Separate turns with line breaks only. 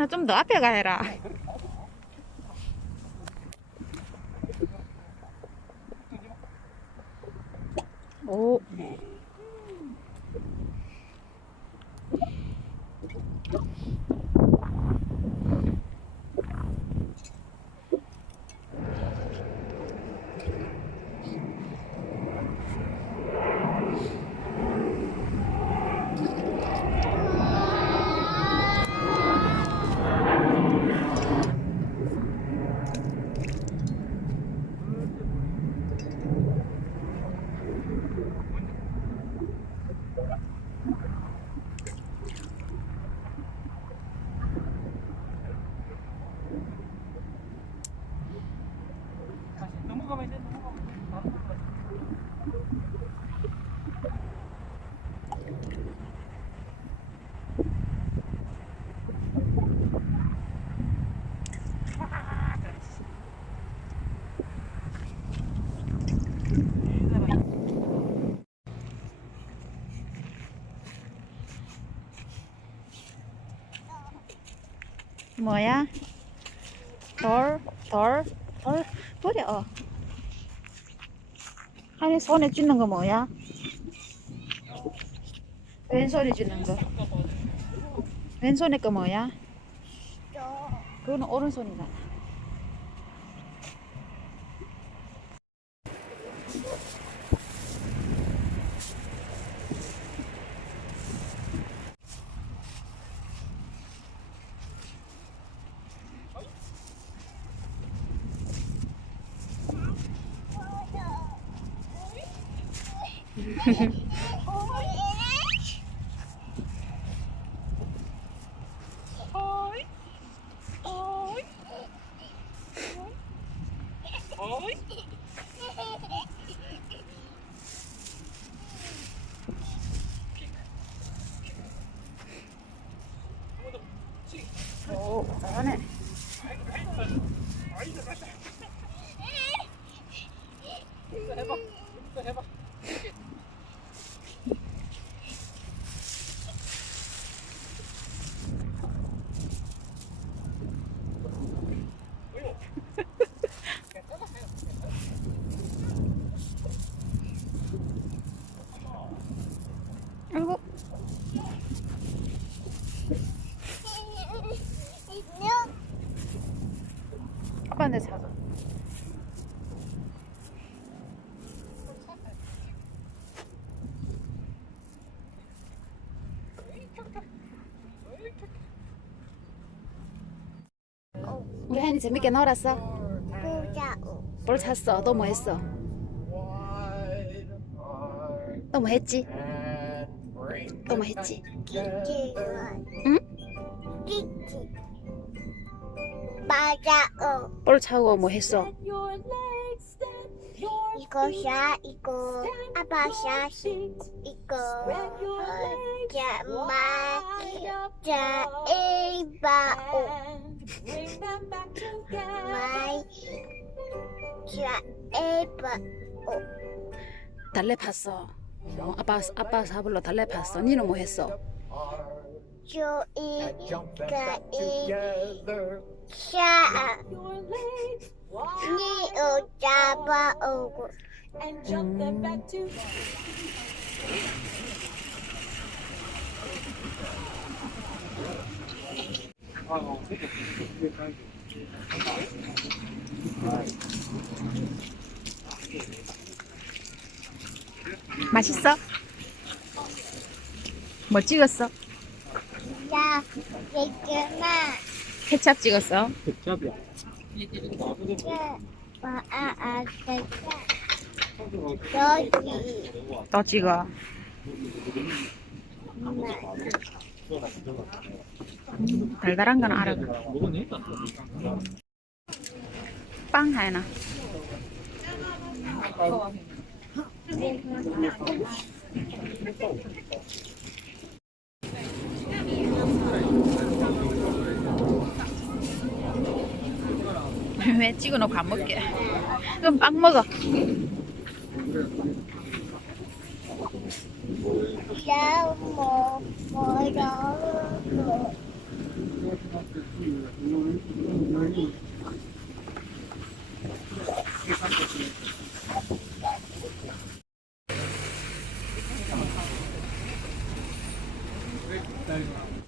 하나 좀 더 앞에 가 해라. 뭐야? 돌, 돌, 돌, 버려. 아니, 손에 쥐는 거 뭐야? 왼손에 쥐는 거. 왼손에 거 뭐야? 그거는 오른손이잖아. 오, 잘하네.
해봐. 또 해봐.
아이고, 아빠한테 사줘. 우리 한이 재밌게 놀았어? 뭘 샀어? 또뭐 했어? 또뭐 했지? 또뭐 했지? 응?
맞아, 어.
볼 차고 뭐 했어?
이거 샤, 이거 아빠 샤, 이거 자, 마, 자, 에바, 오. 마이, 자, 에바,
달래 팠어. 어, 아빠 아빠 사불로 달래 팠어. 니는 뭐 했어?
조, 이, 가, 이, 샤, 니, 오, 잡아, 오고.
음. 맛있어? 뭐 찍었어?
자, 얘들아,
케찹 찍었어.
자, 와, 아, 아, 자, 자. 여기,
또 찍어. 음, 달달한 건 알아.
먹었니?
빵 하나. 왜 찍어놓고 안 먹게? 그럼 빵 먹어.
야, 뭐,